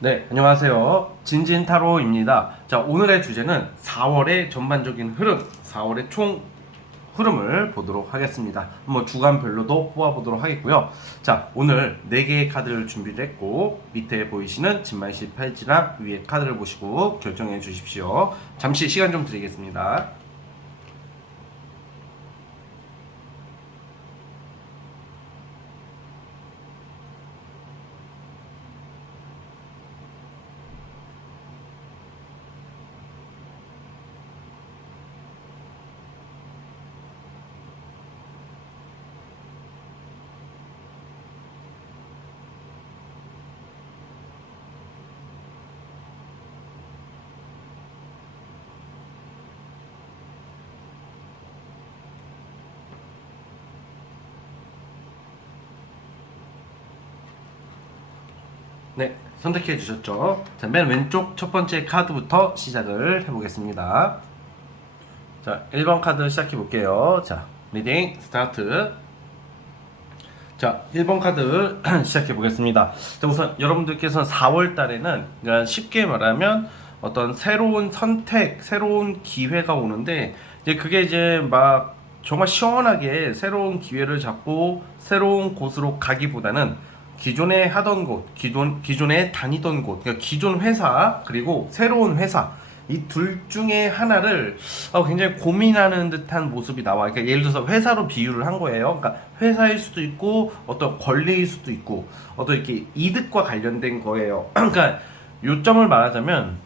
네, 안녕하세요. 진진타로입니다. 자, 오늘의 주제는 4월의 전반적인 흐름, 4월의 총 흐름을 보도록 하겠습니다. 한번 주간별로도 뽑아보도록 하겠고요. 자, 오늘 4개의 카드를 준비를 했고, 밑에 보이시는 진말씨 팔찌랑 위에 카드를 보시고 결정해 주십시오. 잠시 시간 좀 드리겠습니다. 네, 선택해 주셨죠? 자, 맨 왼쪽 첫 번째 카드부터 시작을 해보겠습니다. 자, 1번 카드 시작해 볼게요. 자, 리딩 스타트. 자, 1번 카드 시작해 보겠습니다. 자, 우선 여러분들께서는 4월 달에는 그러니까 쉽게 말하면 어떤 새로운 선택, 새로운 기회가 오는데 이제 그게 이제 막 정말 시원하게 새로운 기회를 잡고 새로운 곳으로 가기보다는 기존에 하던 곳, 기존에 다니던 곳, 그러니까 기존 회사 그리고 새로운 회사 이 둘 중에 하나를 굉장히 고민하는 듯한 모습이 나와요. 그러니까 예를 들어서 회사로 비유를 한 거예요. 그러니까 회사일 수도 있고 어떤 권리일 수도 있고 어떤 이렇게 이득과 관련된 거예요. 그러니까 요점을 말하자면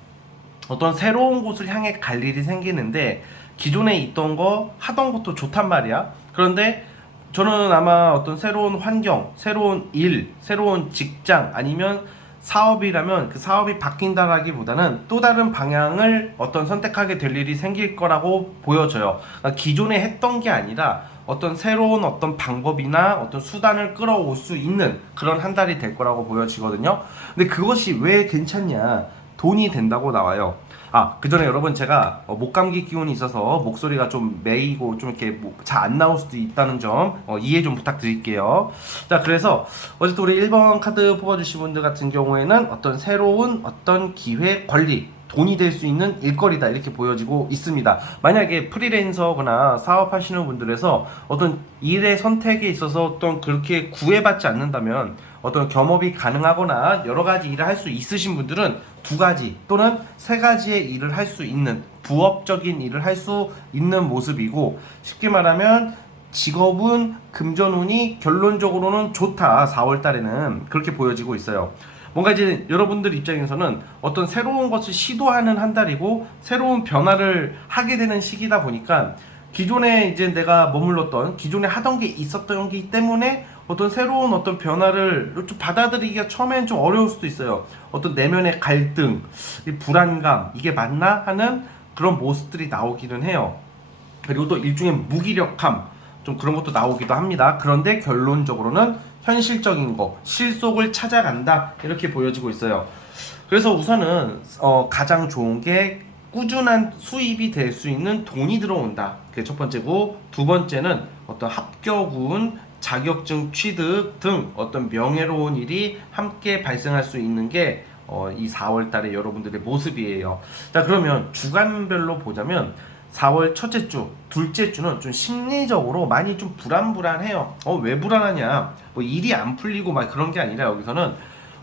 어떤 새로운 곳을 향해 갈 일이 생기는데 기존에 있던 거 하던 것도 좋단 말이야. 그런데 저는 아마 어떤 새로운 환경, 새로운 일, 새로운 직장 아니면 사업이라면 그 사업이 바뀐다라기보다는 또 다른 방향을 어떤 선택하게 될 일이 생길 거라고 보여져요. 그러니까 기존에 했던 게 아니라 어떤 새로운 어떤 방법이나 어떤 수단을 끌어올 수 있는 그런 한 달이 될 거라고 보여지거든요. 근데 그것이 왜 괜찮냐? 돈이 된다고 나와요. 그 전에 여러분 제가 목감기 기운이 있어서 목소리가 좀 메이고 좀 이렇게 잘 안 나올 수도 있다는 점 이해 좀 부탁드릴게요. 자, 그래서 어쨌든 우리 1번 카드 뽑아주신 분들 같은 경우에는 어떤 새로운 어떤 기회, 권리, 돈이 될 수 있는 일거리다 이렇게 보여지고 있습니다. 만약에 프리랜서거나 사업하시는 분들에서 어떤 일의 선택에 있어서 어떤 그렇게 구애받지 않는다면 어떤 겸업이 가능하거나 여러 가지 일을 할 수 있으신 분들은 2가지 또는 3가지의 일을 할 수 있는 부업적인 일을 할 수 있는 모습이고, 쉽게 말하면 직업은 금전운이 결론적으로는 좋다. 4월 달에는 그렇게 보여지고 있어요. 뭔가 이제 여러분들 입장에서는 어떤 새로운 것을 시도하는 한 달이고 새로운 변화를 하게 되는 시기다 보니까 기존에 이제 내가 머물렀던 기존에 하던 게 있었던 게 때문에 어떤 새로운 어떤 변화를 좀 받아들이기가 처음엔 좀 어려울 수도 있어요. 어떤 내면의 갈등, 불안감, 이게 맞나 하는 그런 모습들이 나오기는 해요. 그리고 또 일종의 무기력함, 좀 그런 것도 나오기도 합니다. 그런데 결론적으로는 현실적인 거, 실속을 찾아간다 이렇게 보여지고 있어요. 그래서 우선은 가장 좋은 게 꾸준한 수입이 될 수 있는 돈이 들어온다. 그게 첫 번째고, 2번째는 어떤 합격운, 자격증 취득 등 어떤 명예로운 일이 함께 발생할 수 있는 게 이 4월 달에 여러분들의 모습이에요. 자, 그러면 주간별로 보자면 4월 첫째 주, 둘째 주는 좀 심리적으로 많이 좀 불안불안해요. 왜 불안하냐? 뭐 일이 안 풀리고 막 그런 게 아니라 여기서는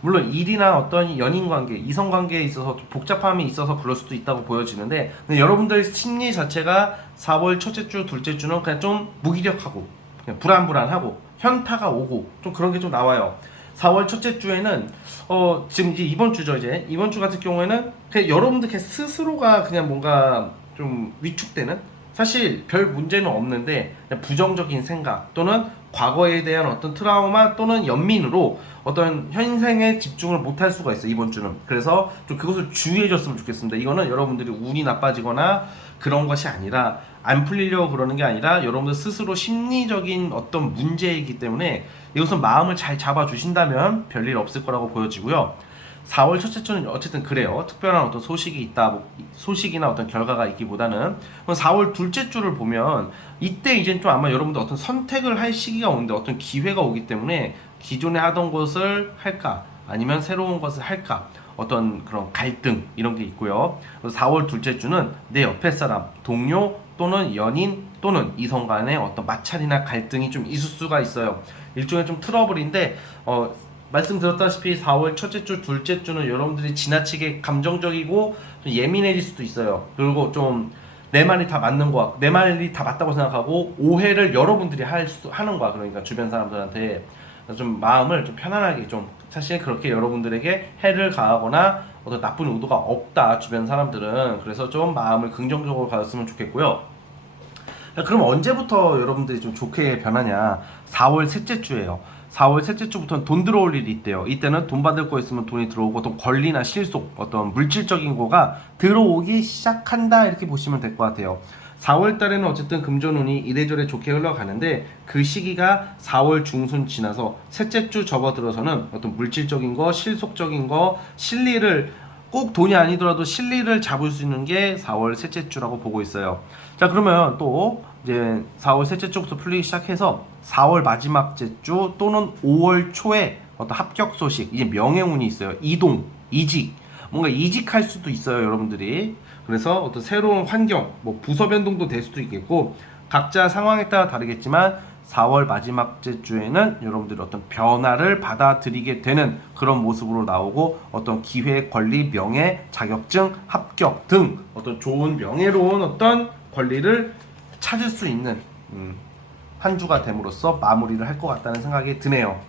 물론 일이나 어떤 연인관계, 이성관계에 있어서 복잡함이 있어서 그럴 수도 있다고 보여지는데, 근데 여러분들 심리 자체가 4월 첫째 주, 둘째 주는 그냥 좀 무기력하고 그냥 불안불안하고 현타가 오고 좀 그런 게 좀 나와요. 4월 첫째 주에는 지금 이제 이번 주죠. 이제 이번 주 같은 경우에는 그냥 여러분들 스스로가 그냥 뭔가 좀 위축되는, 사실 별 문제는 없는데 그냥 부정적인 생각 또는 과거에 대한 어떤 트라우마 또는 연민으로 어떤 현생에 집중을 못할 수가 있어요, 이번 주는. 그래서 좀 그것을 주의해줬으면 좋겠습니다. 이거는 여러분들이 운이 나빠지거나 그런 것이 아니라, 안 풀리려고 그러는 게 아니라 여러분들 스스로 심리적인 어떤 문제이기 때문에 이것은 마음을 잘 잡아주신다면 별일 없을 거라고 보여지고요. 4월 첫째 주는 어쨌든 그래요. 특별한 어떤 소식이 있다, 소식이나 어떤 결과가 있기보다는. 4월 둘째 주를 보면 이때 이제 좀 아마 여러분들 어떤 선택을 할 시기가 오는데 어떤 기회가 오기 때문에 기존에 하던 것을 할까 아니면 새로운 것을 할까, 어떤 그런 갈등 이런 게 있고요. 4월 둘째 주는 내 옆에 사람, 동료 또는 연인 또는 이성 간의 어떤 마찰이나 갈등이 좀 있을 수가 있어요. 일종의 좀 트러블인데 말씀드렸다시피 4월 첫째 주, 둘째 주는 여러분들이 지나치게 감정적이고 좀 예민해질 수도 있어요. 그리고 좀 내 말이 다 맞는 거야. 내 말이 다 맞다고 생각하고 오해를 여러분들이 하는 거야. 그러니까 주변 사람들한테 좀 마음을 좀 편안하게 좀 사실 그렇게 여러분들에게 해를 가하거나 어떤 나쁜 의도가 없다. 주변 사람들은 그래서 좀 마음을 긍정적으로 가졌으면 좋겠고요. 그럼 언제부터 여러분들이 좀 좋게 변하냐? 4월 셋째 주예요. 4월 셋째 주부터는 돈 들어올 일이 있대요. 이때는 돈 받을 거 있으면 돈이 들어오고 어떤 권리나 실속, 어떤 물질적인 거가 들어오기 시작한다 이렇게 보시면 될 것 같아요. 4월 달에는 어쨌든 금전운이 이래저래 좋게 흘러가는데 그 시기가 4월 중순 지나서 셋째 주 접어들어서는 어떤 물질적인 거, 실속적인 거, 실리를 꼭 돈이 아니더라도 실리를 잡을 수 있는 게 4월 셋째 주라고 보고 있어요. 자, 그러면 또 이제 4월 셋째 주부터 풀리기 시작해서 4월 마지막 주 또는 5월 초에 어떤 합격 소식, 이제 명예운이 있어요. 이동, 이직, 뭔가 이직할 수도 있어요, 여러분들이. 그래서 어떤 새로운 환경, 뭐 부서 변동도 될 수도 있겠고 각자 상황에 따라 다르겠지만 4월 마지막 주에는 여러분들이 어떤 변화를 받아들이게 되는 그런 모습으로 나오고 어떤 기회, 권리, 명예, 자격증, 합격 등 어떤 좋은 명예로운 어떤 권리를 찾을 수 있는 한 주가 됨으로써 마무리를 할 것 같다는 생각이 드네요.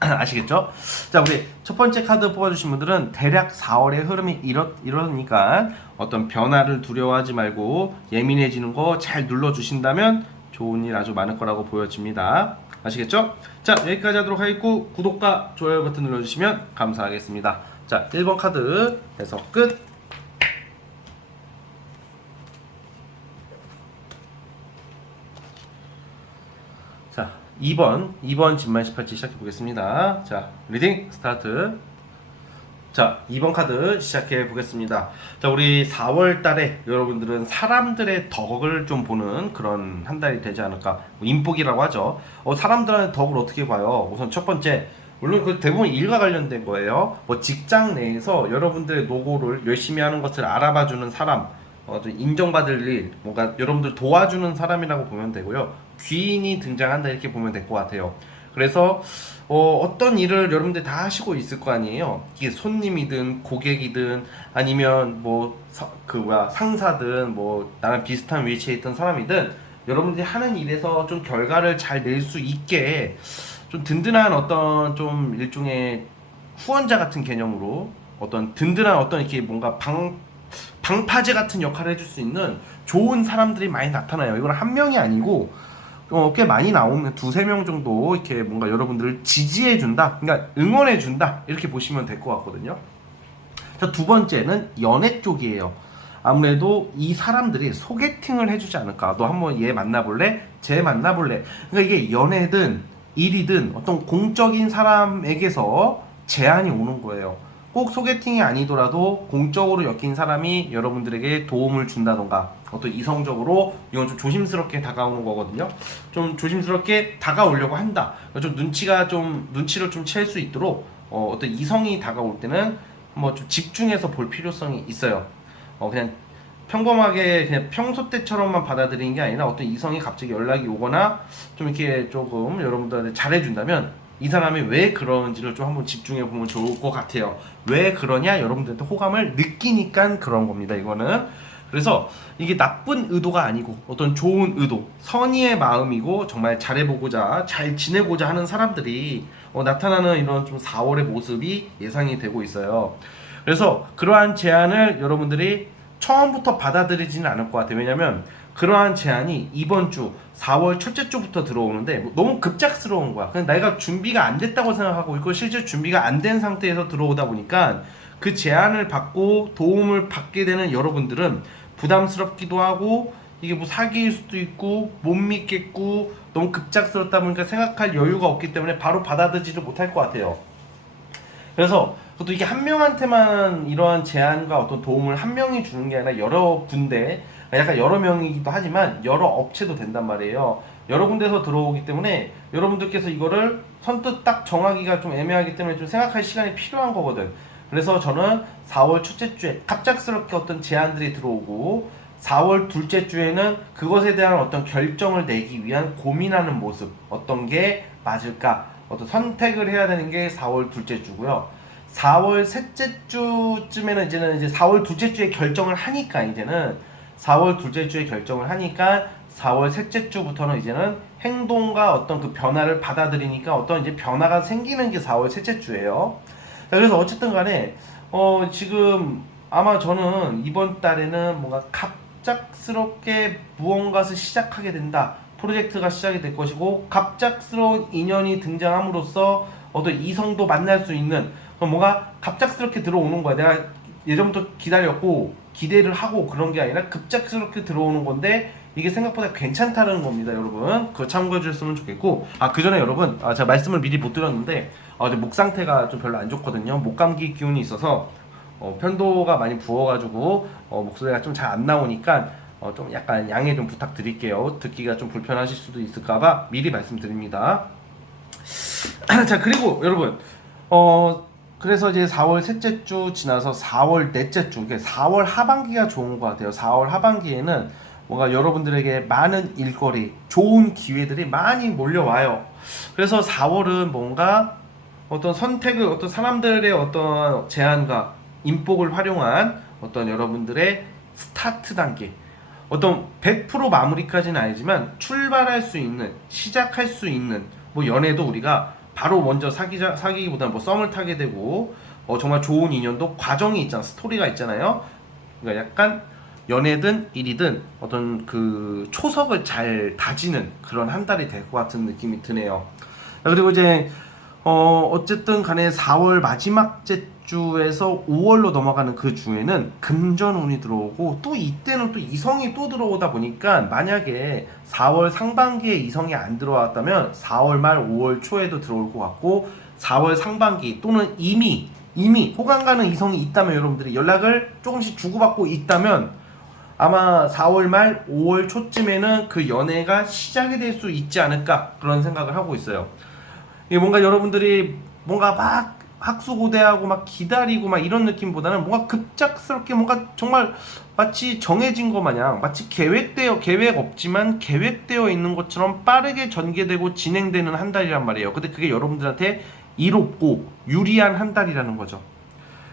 아시겠죠? 자, 우리 첫 번째 카드 뽑아주신 분들은 대략 4월의 흐름이 이러니까 어떤 변화를 두려워하지 말고 예민해지는 거 잘 눌러주신다면 좋은 일 아주 많을 거라고 보여집니다. 아시겠죠? 자, 여기까지 하도록 하겠고 구독과 좋아요 버튼 눌러주시면 감사하겠습니다. 자, 1번 카드 해석 끝. 자, 2번 진만 18치 시작해 보겠습니다. 자, 리딩 스타트. 자, 2번 카드 시작해 보겠습니다. 자, 우리 4월 달에 여러분들은 사람들의 덕을 좀 보는 그런 한 달이 되지 않을까. 뭐 인복이라고 하죠. 사람들의 덕을 어떻게 봐요? 우선 첫 번째, 물론 그 대부분 일과 관련된 거예요. 뭐 직장 내에서 여러분들의 노고를 열심히 하는 것을 알아봐주는 사람, 좀 인정받을 일, 뭔가 여러분들 도와주는 사람이라고 보면 되고요. 귀인이 등장한다 이렇게 보면 될 것 같아요. 그래서 어떤 일을 여러분들 다 하시고 있을 거 아니에요. 이게 손님이든 고객이든 아니면 뭐 상사든 뭐 나랑 비슷한 위치에 있던 사람이든 여러분들이 하는 일에서 좀 결과를 잘 낼 수 있게 좀 든든한 어떤 좀 일종의 후원자 같은 개념으로 어떤 든든한 어떤 이렇게 뭔가 방파제 같은 역할을 해줄 수 있는 좋은 사람들이 많이 나타나요. 이건 한 명이 아니고 꽤 많이 나오는 두세 명 정도 이렇게 뭔가 여러분들을 지지해준다, 그러니까 응원해준다 이렇게 보시면 될 것 같거든요. 자, 두 번째는 연애 쪽이에요. 아무래도 이 사람들이 소개팅을 해주지 않을까. 너 한번 얘 만나볼래? 쟤 만나볼래? 그러니까 이게 연애든 일이든 어떤 공적인 사람에게서 제안이 오는 거예요. 꼭 소개팅이 아니더라도 공적으로 엮인 사람이 여러분들에게 도움을 준다던가 어떤 이성적으로 이건 좀 조심스럽게 다가오는 거거든요. 좀 조심스럽게 다가오려고 한다. 좀 눈치를 좀 챌 수 있도록 어떤 이성이 다가올 때는 뭐 좀 집중해서 볼 필요성이 있어요. 그냥 평범하게 그냥 평소 때처럼만 받아들이는 게 아니라 어떤 이성이 갑자기 연락이 오거나 좀 이렇게 조금 여러분들한테 잘해준다면 이 사람이 왜 그러는지를 좀 한번 집중해 보면 좋을 것 같아요. 왜 그러냐? 여러분들한테 호감을 느끼니까 그런 겁니다. 이거는. 그래서 이게 나쁜 의도가 아니고 어떤 좋은 의도, 선의의 마음이고 정말 잘해보고자, 잘 지내고자 하는 사람들이 나타나는 이런 좀 4월의 모습이 예상이 되고 있어요. 그래서 그러한 제안을 여러분들이 처음부터 받아들이지는 않을 것 같아요. 왜냐면 그러한 제안이 이번 주 4월 첫째 주부터 들어오는데 너무 급작스러운 거야. 그냥 내가 준비가 안 됐다고 생각하고 있고 실제 준비가 안 된 상태에서 들어오다 보니까 그 제안을 받고 도움을 받게 되는 여러분들은 부담스럽기도 하고 이게 뭐 사기일 수도 있고 못 믿겠고 너무 급작스럽다 보니까 생각할 여유가 없기 때문에 바로 받아들이지도 못할 것 같아요. 그래서 그것도 이게 한 명한테만 이러한 제안과 어떤 도움을 한 명이 주는 게 아니라 여러 군데, 약간 여러 명이기도 하지만 여러 업체도 된단 말이에요. 여러 군데서 들어오기 때문에 여러분들께서 이거를 선뜻 딱 정하기가 좀 애매하기 때문에 좀 생각할 시간이 필요한 거거든. 그래서 저는 4월 첫째 주에 갑작스럽게 어떤 제안들이 들어오고 4월 둘째 주에는 그것에 대한 어떤 결정을 내기 위한 고민하는 모습, 어떤 게 맞을까, 어떤 선택을 해야 되는 게 4월 둘째 주고요. 4월 셋째 주쯤에는 이제 4월 둘째 주에 결정을 하니까 이제는 4월 둘째 주에 결정을 하니까 4월 셋째 주부터는 이제는 행동과 어떤 그 변화를 받아들이니까 어떤 이제 변화가 생기는 게 4월 셋째 주예요. 자, 그래서 어쨌든 간에 지금 아마 저는 이번 달에는 뭔가 갑작스럽게 무언가를 시작하게 된다. 프로젝트가 시작이 될 것이고 갑작스러운 인연이 등장함으로써 어떤 이성도 만날 수 있는 뭔가 갑작스럽게 들어오는 거야. 내가 예전부터 기다렸고 기대를 하고 그런 게 아니라 급작스럽게 들어오는 건데 이게 생각보다 괜찮다는 겁니다, 여러분. 그거 참고해 주셨으면 좋겠고, 그 전에 여러분, 제가 말씀을 미리 못 드렸는데 목 상태가 좀 별로 안 좋거든요. 목감기 기운이 있어서 편도가 많이 부어가지고 목소리가 좀 잘 안 나오니까 좀 약간 양해 좀 부탁드릴게요. 듣기가 좀 불편하실 수도 있을까봐 미리 말씀드립니다. 자, 그리고 여러분, 그래서 이제 4월 셋째 주 지나서 4월 넷째 주, 4월 하반기가 좋은 것 같아요. 4월 하반기에는 뭔가 여러분들에게 많은 일거리, 좋은 기회들이 많이 몰려와요. 그래서 4월은 뭔가 어떤 선택을, 어떤 사람들의 어떤 제안과 인복을 활용한 어떤 여러분들의 스타트 단계, 어떤 100% 마무리까지는 아니지만 출발할 수 있는, 시작할 수 있는, 뭐 연애도 우리가 바로 먼저 사귀기보다는 뭐 썸을 타게 되고 정말 좋은 인연도 과정이 있잖아, 스토리가 있잖아요. 그러니까 약간 연애든 일이든 어떤 그 초석을 잘 다지는 그런 한 달이 될 것 같은 느낌이 드네요. 그리고 이제 어쨌든 간에 4월 마지막 주에서 5월로 넘어가는 그 주에는 금전운이 들어오고 또 이때는 또 이성이 또 들어오다 보니까 만약에 4월 상반기에 이성이 안 들어왔다면 4월 말 5월 초에도 들어올 것 같고 4월 상반기 또는 이미 호감 가는 이성이 있다면 여러분들이 연락을 조금씩 주고받고 있다면 아마 4월 말 5월 초쯤에는 그 연애가 시작이 될 수 있지 않을까 그런 생각을 하고 있어요. 이게 뭔가 여러분들이 뭔가 막 학수고대하고 막 기다리고 막 이런 느낌보다는 뭔가 급작스럽게 뭔가 정말 마치 정해진 것 마냥 마치 계획 없지만 계획되어 있는 것처럼 빠르게 전개되고 진행되는 한 달이란 말이에요. 근데 그게 여러분들한테 이롭고 유리한 한 달이라는 거죠.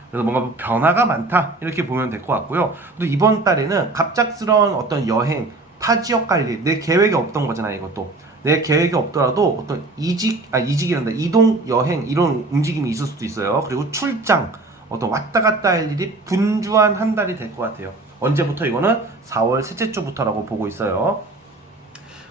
그래서 뭔가 변화가 많다 이렇게 보면 될 것 같고요. 또 이번 달에는 갑작스러운 어떤 여행, 타 지역 관리, 내 계획이 없던 거잖아요. 이것도 내 계획이 없더라도 어떤 이직이란다, 이동, 여행 이런 움직임이 있을 수도 있어요. 그리고 출장, 어떤 왔다 갔다 할 일이 분주한 한 달이 될 것 같아요. 언제부터? 이거는 4월 셋째 주부터라고 보고 있어요.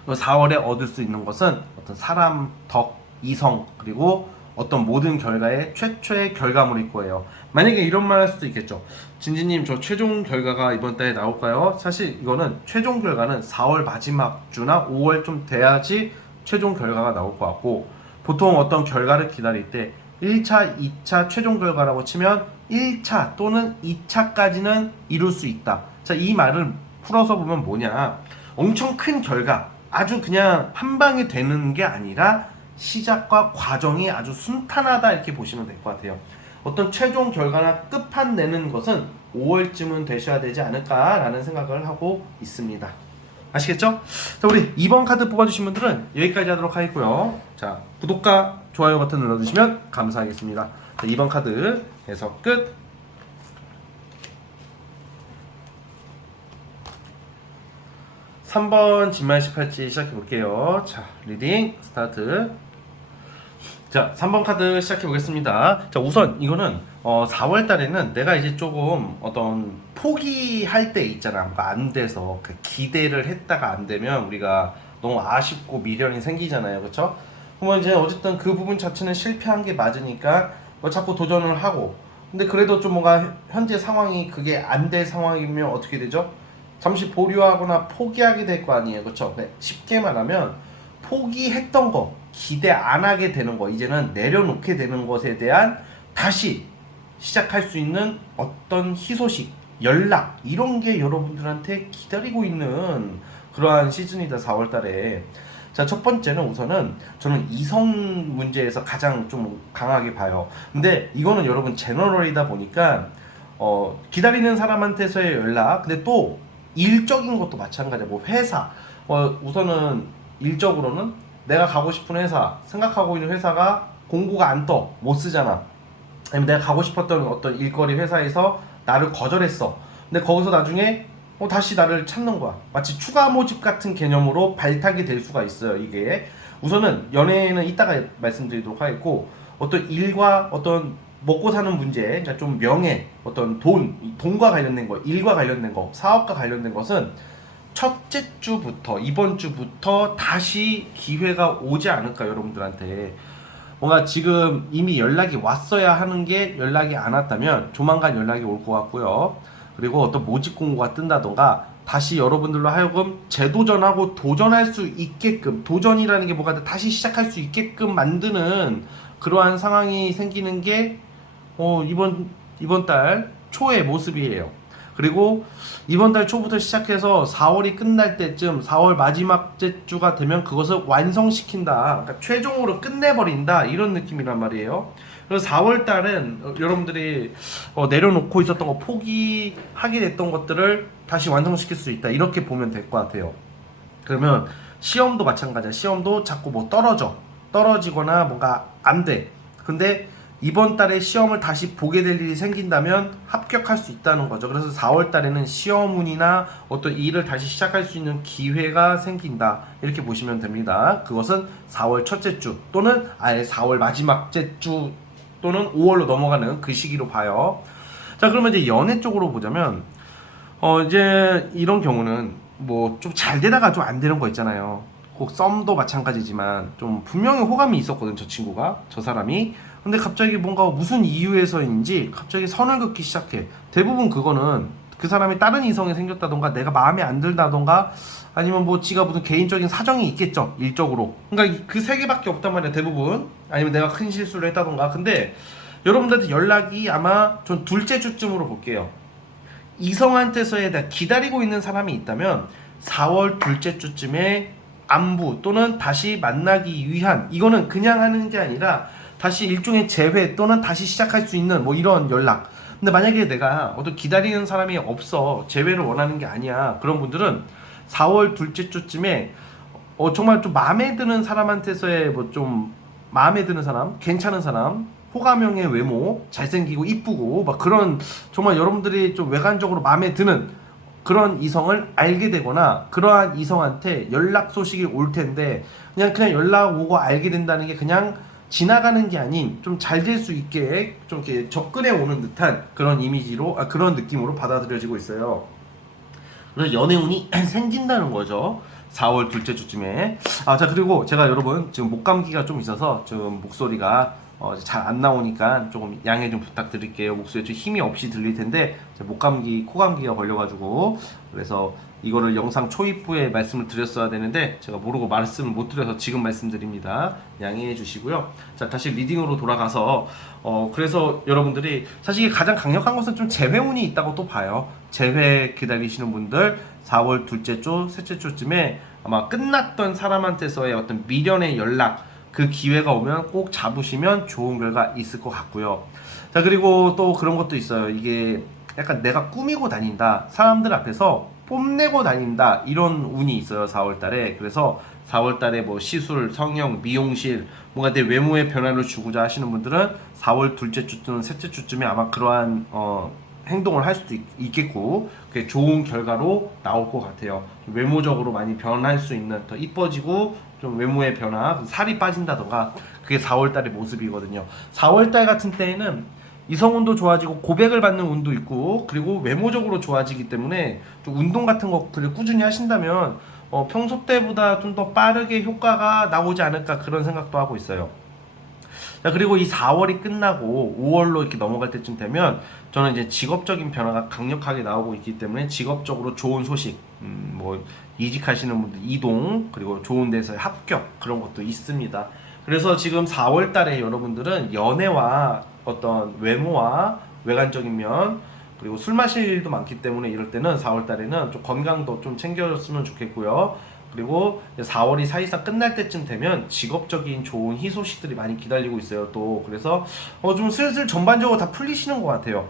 4월에 얻을 수 있는 것은 어떤 사람, 덕, 이성, 그리고 어떤 모든 결과의 최초의 결과물일 거예요. 만약에 이런 말 할 수도 있겠죠. 진지님, 저 최종 결과가 이번 달에 나올까요? 사실 이거는 최종 결과는 4월 마지막 주나 5월 좀 돼야지 최종 결과가 나올 것 같고, 보통 어떤 결과를 기다릴 때 1차, 2차 최종 결과라고 치면 1차 또는 2차까지는 이룰 수 있다. 자, 이 말을 풀어서 보면 뭐냐, 엄청 큰 결과, 아주 그냥 한 방에 되는 게 아니라 시작과 과정이 아주 순탄하다 이렇게 보시면 될 것 같아요. 어떤 최종 결과나 끝판 내는 것은 5월쯤은 되셔야 되지 않을까라는 생각을 하고 있습니다. 아시겠죠? 자, 우리 2번 카드 뽑아주신 분들은 여기까지 하도록 하겠고요. 자, 구독과 좋아요 버튼 눌러주시면 감사하겠습니다. 자, 2번 카드 해석 끝. 3번 진말 18지 시작해볼게요. 자, 리딩 스타트. 자, 3번 카드 시작해 보겠습니다. 자, 우선 이거는 4월 달에는 내가 이제 조금 어떤 포기할 때 있잖아. 뭔가 안 돼서 그 기대를 했다가 안 되면 우리가 너무 아쉽고 미련이 생기잖아요. 그렇죠? 그러면 이제 어쨌든 그 부분 자체는 실패한 게 맞으니까 뭐 자꾸 도전을 하고, 근데 그래도 좀 뭔가 현재 상황이 그게 안 될 상황이면 어떻게 되죠? 잠시 보류하거나 포기하게 될 거 아니에요. 그렇죠? 네, 쉽게 말하면 포기했던 거, 기대 안 하게 되는 거, 이제는 내려놓게 되는 것에 대한 다시 시작할 수 있는 어떤 희소식, 연락, 이런 게 여러분들한테 기다리고 있는 그러한 시즌이다, 4월달에. 자, 첫 번째는 우선은 저는 이성 문제에서 가장 좀 강하게 봐요. 근데 이거는 여러분 제너럴이다 보니까 기다리는 사람한테서의 연락, 근데 또 일적인 것도 마찬가지야. 뭐 회사, 우선은 일적으로는 내가 가고 싶은 회사, 생각하고 있는 회사가 공고가 안 떠, 못 쓰잖아. 아니면 내가 가고 싶었던 어떤 일거리 회사에서 나를 거절했어. 근데 거기서 나중에 다시 나를 찾는 거야. 마치 추가 모집 같은 개념으로 발탁이 될 수가 있어요. 이게 우선은 연애는 이따가 말씀드리도록 하겠고, 어떤 일과 어떤 먹고 사는 문제, 그러니까 좀 명예, 어떤 돈과 관련된 거, 일과 관련된 거, 사업과 관련된 것은 첫째 주부터, 이번 주부터 다시 기회가 오지 않을까, 여러분들한테. 뭔가 지금 이미 연락이 왔어야 하는 게 연락이 안 왔다면 조만간 연락이 올 것 같고요. 그리고 어떤 모집 공고가 뜬다던가 다시 여러분들로 하여금 재도전하고 도전할 수 있게끔, 도전이라는 게 뭐가 다시 시작할 수 있게끔 만드는 그러한 상황이 생기는 게 이번 달 초의 모습이에요. 그리고 이번 달 초부터 시작해서 4월이 끝날 때쯤, 4월 마지막 주가 되면 그것을 완성시킨다, 그러니까 최종으로 끝내버린다, 이런 느낌이란 말이에요. 그래서 4월 달은 여러분들이 내려놓고 있었던 거, 포기하게 됐던 것들을 다시 완성시킬 수 있다, 이렇게 보면 될 것 같아요. 그러면 시험도 마찬가지야. 시험도 자꾸 뭐 떨어지거나 뭔가 안 돼. 근데 이번 달에 시험을 다시 보게 될 일이 생긴다면 합격할 수 있다는 거죠. 그래서 4월 달에는 시험운이나 어떤 일을 다시 시작할 수 있는 기회가 생긴다, 이렇게 보시면 됩니다. 그것은 4월 첫째 주 또는 아예 4월 마지막 주 또는 5월로 넘어가는 그 시기로 봐요. 자, 그러면 이제 연애 쪽으로 보자면 이제 이런 경우는 뭐 좀 잘 되다가 좀 안 되는 거 있잖아요. 꼭 썸도 마찬가지지만 좀 분명히 호감이 있었거든, 저 친구가, 저 사람이. 근데 갑자기 뭔가 무슨 이유에서인지 갑자기 선을 긋기 시작해. 대부분 그거는 그 사람이 다른 이성이 생겼다던가 내가 마음에 안 들다던가 아니면 뭐 지가 무슨 개인적인 사정이 있겠죠, 일적으로. 그러니까 그 세 개밖에 없단 말이야, 대부분. 아니면 내가 큰 실수를 했다던가. 근데 여러분들한테 연락이 아마 전 둘째 주쯤으로 볼게요. 이성한테서에 대해 기다리고 있는 사람이 있다면 4월 둘째 주쯤에 안부 또는 다시 만나기 위한, 이거는 그냥 하는 게 아니라 다시 일종의 재회 또는 다시 시작할 수 있는 뭐 이런 연락. 근데 만약에 내가 어떤 기다리는 사람이 없어, 재회를 원하는 게 아니야, 그런 분들은 4월 둘째 주쯤에 정말 좀 마음에 드는 사람한테서의 뭐 좀 마음에 드는 사람, 괜찮은 사람, 호감형의 외모, 잘생기고 이쁘고 막 그런, 정말 여러분들이 좀 외관적으로 마음에 드는 그런 이성을 알게 되거나 그러한 이성한테 연락 소식이 올 텐데 그냥 연락 오고 알게 된다는 게 그냥 지나가는 게 아닌 좀 잘 될 수 있게 좀 이렇게 접근해 오는 듯한 그런 이미지로, 그런 느낌으로 받아들여지고 있어요. 그래서 연애운이 생긴다는 거죠, 4월 둘째 주쯤에. 자, 그리고 제가 여러분 지금 목감기가 좀 있어서 지금 목소리가 잘 안 나오니까 조금 양해 좀 부탁드릴게요. 목소리 좀 힘이 없이 들릴 텐데 목감기, 코감기가 걸려가지고, 그래서 이거를 영상 초입부에 말씀을 드렸어야 되는데 제가 모르고 말씀을 못 드려서 지금 말씀드립니다. 양해해 주시고요. 자, 다시 리딩으로 돌아가서 그래서 여러분들이 사실 가장 강력한 것은 좀 재회운이 있다고 또 봐요. 재회 기다리시는 분들 4월 둘째 주, 셋째 주쯤에 아마 끝났던 사람한테서의 어떤 미련의 연락, 그 기회가 오면 꼭 잡으시면 좋은 결과 있을 것 같고요. 자, 그리고 또 그런 것도 있어요. 이게 약간 내가 꾸미고 다닌다, 사람들 앞에서 뽐내고 다닌다, 이런 운이 있어요, 4월달에. 그래서 4월달에 뭐 시술, 성형, 미용실, 뭔가 내 외모의 변화를 주고자 하시는 분들은 4월 둘째 주 또는 셋째 주쯤에 아마 그러한 행동을 할 수도 있겠고, 그게 좋은 결과로 나올 것 같아요. 외모적으로 많이 변할 수 있는, 더 이뻐지고 좀 외모의 변화, 살이 빠진다던가, 그게 4월달의 모습이거든요. 4월달 같은 때에는 이성운도 좋아지고 고백을 받는 운도 있고, 그리고 외모적으로 좋아지기 때문에 좀 운동 같은 것들을 꾸준히 하신다면 평소 때보다 좀 더 빠르게 효과가 나오지 않을까, 그런 생각도 하고 있어요. 자, 그리고 이 4월이 끝나고 5월로 이렇게 넘어갈 때쯤 되면 저는 이제 직업적인 변화가 강력하게 나오고 있기 때문에 직업적으로 좋은 소식, 뭐 이직하시는 분들 이동, 그리고 좋은 데서의 합격, 그런 것도 있습니다. 그래서 지금 4월 달에 여러분들은 연애와 어떤 외모와 외관적인 면, 그리고 술 마실 일도 많기 때문에 이럴 때는 4월 달에는 좀 건강도 좀 챙겨줬으면 좋겠고요. 그리고 4월이 사실상 끝날 때쯤 되면 직업적인 좋은 희소식들이 많이 기다리고 있어요. 또 그래서 좀 슬슬 전반적으로 다 풀리시는 것 같아요.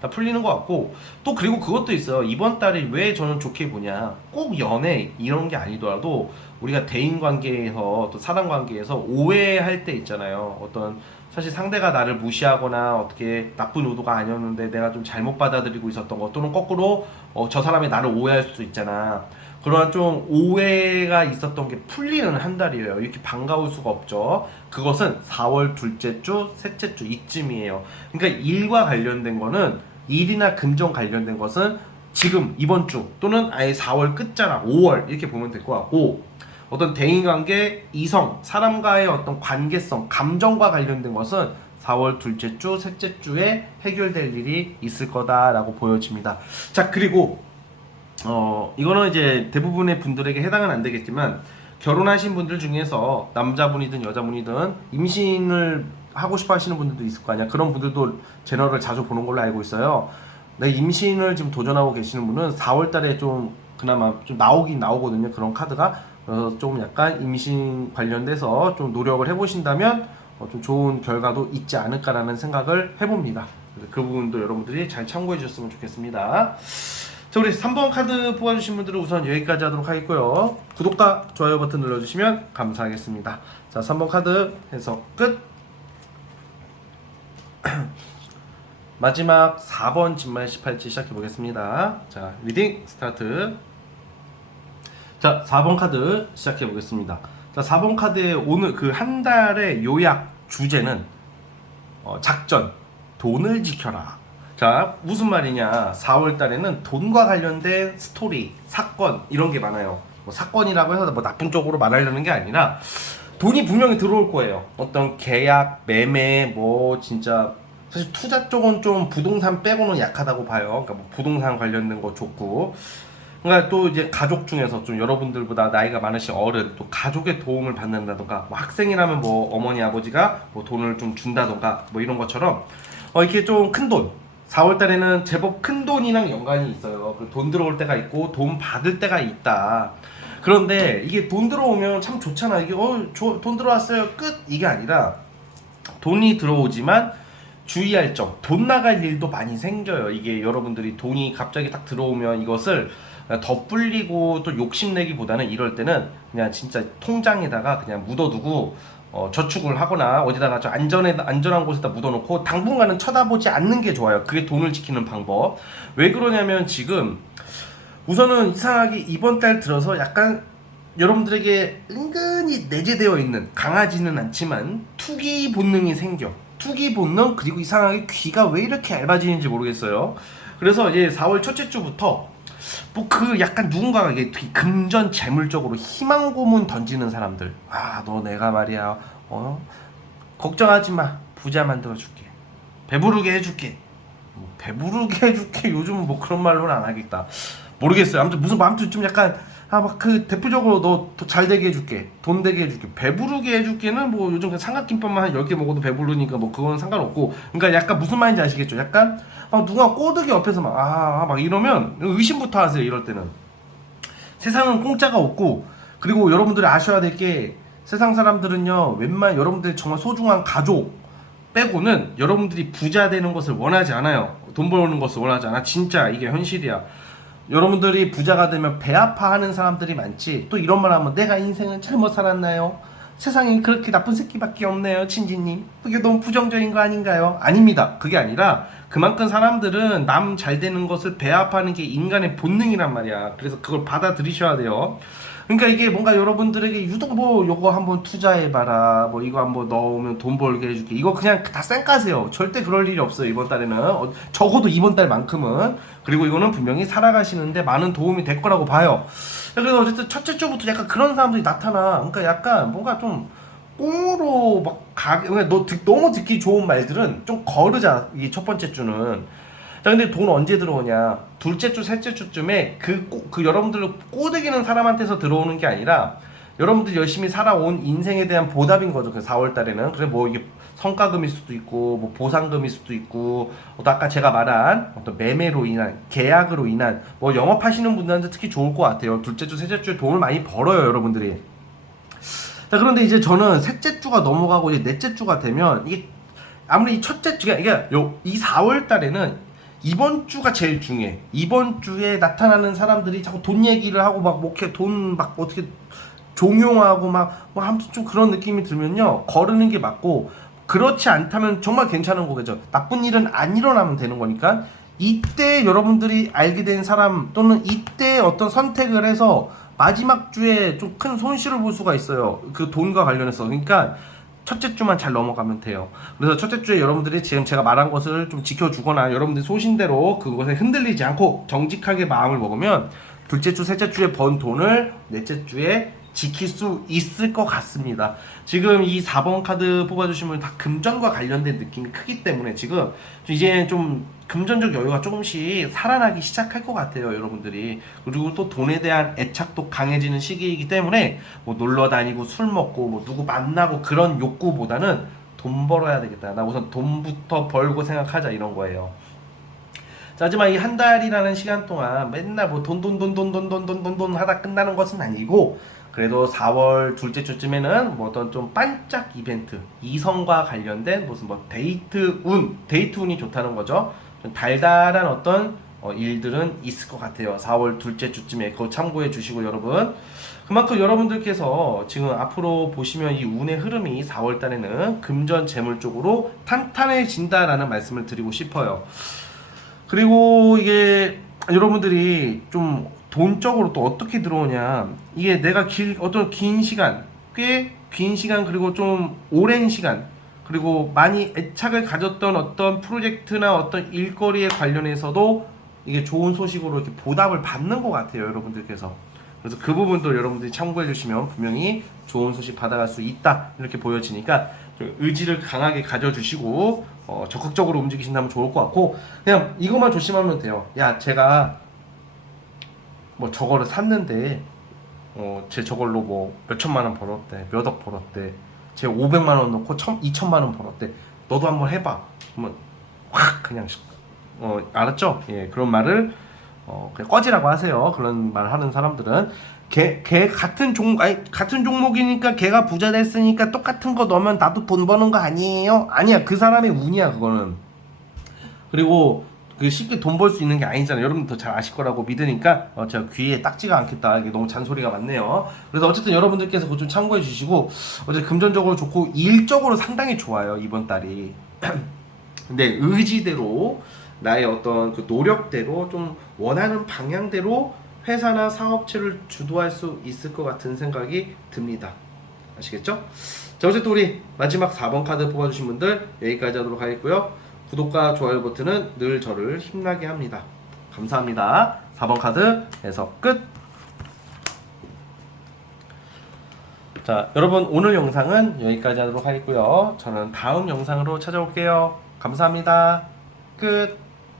다 풀리는 것 같고, 또 그리고 그것도 있어요. 이번 달이 왜 저는 좋게 보냐, 꼭 연애 이런 게 아니더라도 우리가 대인 관계에서 또 사람 관계에서 오해할 때 있잖아요. 어떤 사실 상대가 나를 무시하거나 어떻게 나쁜 의도가 아니었는데 내가 좀 잘못 받아들이고 있었던 것, 또는 거꾸로 저 사람이 나를 오해할 수도 있잖아. 그러한 좀 오해가 있었던 게 풀리는 한 달이에요. 이렇게 반가울 수가 없죠. 그것은 4월 둘째 주, 셋째 주 이쯤이에요. 그러니까 일과 관련된 거는, 일이나 금전 관련된 것은 지금 이번 주 또는 아예 4월 끝자락 5월 이렇게 보면 될 것 같고, 어떤 대인관계, 이성, 사람과의 어떤 관계성, 감정과 관련된 것은 4월 둘째 주, 셋째 주에 해결될 일이 있을 거다라고 보여집니다. 자, 그리고 이거는 이제 대부분의 분들에게 해당은 안 되겠지만, 결혼하신 분들 중에서 남자분이든 여자분이든 임신을 하고 싶어 하시는 분들도 있을 거 아니야. 그런 분들도 제너럴 자주 보는 걸로 알고 있어요. 네, 임신을 지금 도전하고 계시는 분은 4월 달에 좀 그나마 좀 나오긴 나오거든요. 그런 카드가. 그래서 좀 약간 임신 관련돼서 좀 노력을 해보신다면 좀 좋은 결과도 있지 않을까라는 생각을 해봅니다. 그 부분도 여러분들이 잘 참고해 주셨으면 좋겠습니다. 자, 우리 3번 카드 뽑아주신 분들은 우선 여기까지 하도록 하겠고요. 구독과 좋아요 버튼 눌러주시면 감사하겠습니다. 자, 3번 카드 해석 끝. 마지막 4번 진말 18지 시작해 보겠습니다. 자, 리딩 스타트. 자, 4번 카드 시작해 보겠습니다. 자, 4번 카드의 오늘 그 한 달의 요약 주제는 작전, 돈을 지켜라. 자, 무슨 말이냐, 4월 달에는 돈과 관련된 스토리, 사건 이런 게 많아요. 뭐 사건이라고 해서 뭐 나쁜 쪽으로 말하려는 게 아니라 돈이 분명히 들어올 거예요. 어떤 계약, 매매, 뭐 진짜 사실 투자 쪽은 좀 부동산 빼고는 약하다고 봐요. 그러니까 뭐 부동산 관련된 거 좋고, 그러니까 또 이제 가족 중에서 좀 여러분들보다 나이가 많으신 어른, 또 가족의 도움을 받는다던가, 뭐 학생이라면 뭐 어머니 아버지가 뭐 돈을 좀 준다던가 뭐 이런 것처럼 이렇게 좀 큰 돈, 4월 달에는 제법 큰 돈이랑 연관이 있어요. 돈 들어올 때가 있고 돈 받을 때가 있다. 그런데 이게 돈 들어오면 참 좋잖아. 이게 돈 들어왔어요 끝, 이게 아니라 돈이 들어오지만 주의할 점, 돈 나갈 일도 많이 생겨요. 이게 여러분들이 돈이 갑자기 딱 들어오면 이것을 더 불리고 또 욕심내기보다는 이럴 때는 그냥 진짜 통장에다가 그냥 묻어두고 저축을 하거나 어디다가 좀 안전한 곳에다 묻어놓고 당분간은 쳐다보지 않는 게 좋아요. 그게 돈을 지키는 방법. 왜 그러냐면 지금 우선은 이상하게 이번 달 들어서 약간 여러분들에게 은근히 내재되어 있는, 강하지는 않지만 투기 본능이 생겨. 투기 본능, 그리고 이상하게 귀가 왜 이렇게 얇아지는지 모르겠어요. 그래서 이제 4월 첫째 주부터 뭐 그 약간 누군가가 이게 금전 재물적으로 희망 고문 던지는 사람들, 너 내가 말이야 걱정하지 마, 부자 만들어 줄게, 배부르게 해줄게. 배부르게 해줄게 요즘은 뭐 그런 말로는 안 하겠다, 모르겠어요. 아무튼 좀 약간 막 그 대표적으로 너 잘 되게 해줄게, 돈 되게 해줄게, 배부르게 해줄게는 뭐 요즘 그냥 삼각김밥만 한 10개 먹어도 배부르니까 뭐 그건 상관없고, 그러니까 약간 무슨 말인지 아시겠죠? 약간 누가 꼬드기 옆에서 막 이러면 의심부터 하세요. 이럴 때는 세상은 공짜가 없고, 그리고 여러분들이 아셔야 될 게, 세상 사람들은요 여러분들이 정말 소중한 가족 빼고는 여러분들이 부자 되는 것을 원하지 않아요. 돈 버는 것을 원하지 않아. 진짜 이게 현실이야. 여러분들이 부자가 되면 배 아파하는 사람들이 많지, 또 이런 말 하면 내가 인생을 잘못 살았나요? 세상에 그렇게 나쁜 새끼밖에 없네요, 친지님. 그게 너무 부정적인 거 아닌가요? 아닙니다. 그게 아니라 그만큼 사람들은 남 잘 되는 것을 배 아파하는 게 인간의 본능이란 말이야. 그래서 그걸 받아들이셔야 돼요. 그러니까 이게 뭔가 여러분들에게 유독 뭐 요거 한번 투자해봐라, 뭐 이거 한번 넣으면 돈 벌게 해줄게, 이거 그냥 다 쌩까세요. 절대 그럴 일이 없어요. 이번 달에는 적어도 이번 달만큼은. 그리고 이거는 분명히 살아가시는데 많은 도움이 될 거라고 봐요. 그래서 어쨌든 첫째 주부터 약간 그런 사람들이 나타나. 그러니까 약간 뭔가 좀 꽁으로 너무 듣기 좋은 말들은 좀 거르자, 이 첫 번째 주는. 자, 근데 돈 언제 들어오냐? 둘째 주, 셋째 주쯤에 그 여러분들을 꼬드기는 사람한테서 들어오는 게 아니라 여러분들이 열심히 살아온 인생에 대한 보답인 거죠. 그 4월 달에는. 그래 뭐 이게 성과금일 수도 있고 뭐 보상금일 수도 있고 또 아까 제가 말한 어떤 매매로 인한 계약으로 인한 뭐 영업하시는 분들한테 특히 좋을 것 같아요. 둘째 주, 셋째 주에 돈을 많이 벌어요, 여러분들이. 자, 그런데 이제 저는 셋째 주가 넘어가고 이제 넷째 주가 되면 이게 아무리 이 첫째 주가 이게 이 4월 달에는 이번 주가 제일 중요해. 이번 주에 나타나는 사람들이 자꾸 돈 얘기를 하고 막 뭐 이렇게 돈 막 어떻게 종용하고 막 뭐 아무튼 좀 그런 느낌이 들면요, 거르는 게 맞고, 그렇지 않다면 정말 괜찮은 거겠죠. 나쁜 일은 안 일어나면 되는 거니까 이때 여러분들이 알게 된 사람 또는 이때 어떤 선택을 해서 마지막 주에 좀 큰 손실을 볼 수가 있어요. 그 돈과 관련해서. 그러니까 첫째 주만 잘 넘어가면 돼요. 그래서 첫째 주에 여러분들이 지금 제가 말한 것을 좀 지켜주거나 여러분들 소신대로 그것에 흔들리지 않고 정직하게 마음을 먹으면 둘째 주, 셋째 주에 번 돈을 넷째 주에 지킬 수 있을 것 같습니다. 지금 이 4번 카드 뽑아주시면 다 금전과 관련된 느낌이 크기 때문에 지금 이제 좀 금전적 여유가 조금씩 살아나기 시작할 것 같아요, 여러분들이. 그리고 또 돈에 대한 애착도 강해지는 시기이기 때문에 뭐 놀러 다니고 술 먹고 뭐 누구 만나고 그런 욕구보다는 돈 벌어야 되겠다. 나 우선 돈부터 벌고 생각하자, 이런 거예요. 자, 하지만 이 한 달이라는 시간 동안 맨날 뭐 돈 하다 끝나는 것은 아니고, 그래도 4월 둘째 주쯤에는 뭐 어떤 좀 반짝 이벤트, 이성과 관련된 무슨 뭐 데이트 운이 좋다는 거죠. 좀 달달한 어떤 일들은 있을 것 같아요. 4월 둘째 주쯤에 그거 참고해 주시고, 여러분. 그만큼 여러분들께서 지금 앞으로 보시면 이 운의 흐름이 4월 달에는 금전 재물 쪽으로 탄탄해진다라는 말씀을 드리고 싶어요. 그리고 이게 여러분들이 좀 돈적으로 또 어떻게 들어오냐, 이게 내가 어떤 긴 시간, 꽤 긴 시간, 그리고 좀 오랜 시간, 그리고 많이 애착을 가졌던 어떤 프로젝트나 어떤 일거리에 관련해서도 이게 좋은 소식으로 이렇게 보답을 받는 것 같아요, 여러분들께서. 그래서 그 부분도 여러분들이 참고해 주시면 분명히 좋은 소식 받아갈 수 있다, 이렇게 보여지니까 좀 의지를 강하게 가져주시고 적극적으로 움직이신다면 좋을 것 같고, 그냥 이것만 조심하면 돼요. 야, 제가 뭐 저거를 샀는데 제 저걸로 뭐 몇천만 원 벌었대, 몇 억 벌었대, 제 500만 원 넣고 2천만 원 벌었대, 너도 한번 해봐. 그러면 확 그냥 알았죠? 예, 그런 말을 그냥 꺼지라고 하세요. 그런 말 하는 사람들은 걔 같은 종목이니까 걔가 부자 됐으니까 똑같은 거 넣으면 나도 돈 버는 거 아니에요? 아니야, 그 사람의 운이야, 그거는. 그리고 그 쉽게 돈 벌 수 있는 게 아니잖아요. 여러분도 잘 아실 거라고 믿으니까 제가 귀에 딱지가 않겠다, 이게 너무 잔소리가 많네요. 그래서 어쨌든 여러분들께서 그거 좀 참고해 주시고, 어제 금전적으로 좋고 일적으로 상당히 좋아요, 이번 달이. 근데 의지대로, 나의 어떤 그 노력대로, 좀 원하는 방향대로 회사나 사업체를 주도할 수 있을 것 같은 생각이 듭니다. 아시겠죠? 자, 어쨌든 우리 마지막 4번 카드 뽑아주신 분들 여기까지 하도록 하겠고요. 구독과 좋아요 버튼은 늘 저를 힘나게 합니다. 감사합니다. 4번 카드에서 끝. 자, 여러분, 오늘 영상은 여기까지 하도록 하겠고요. 저는 다음 영상으로 찾아올게요. 감사합니다. 끝.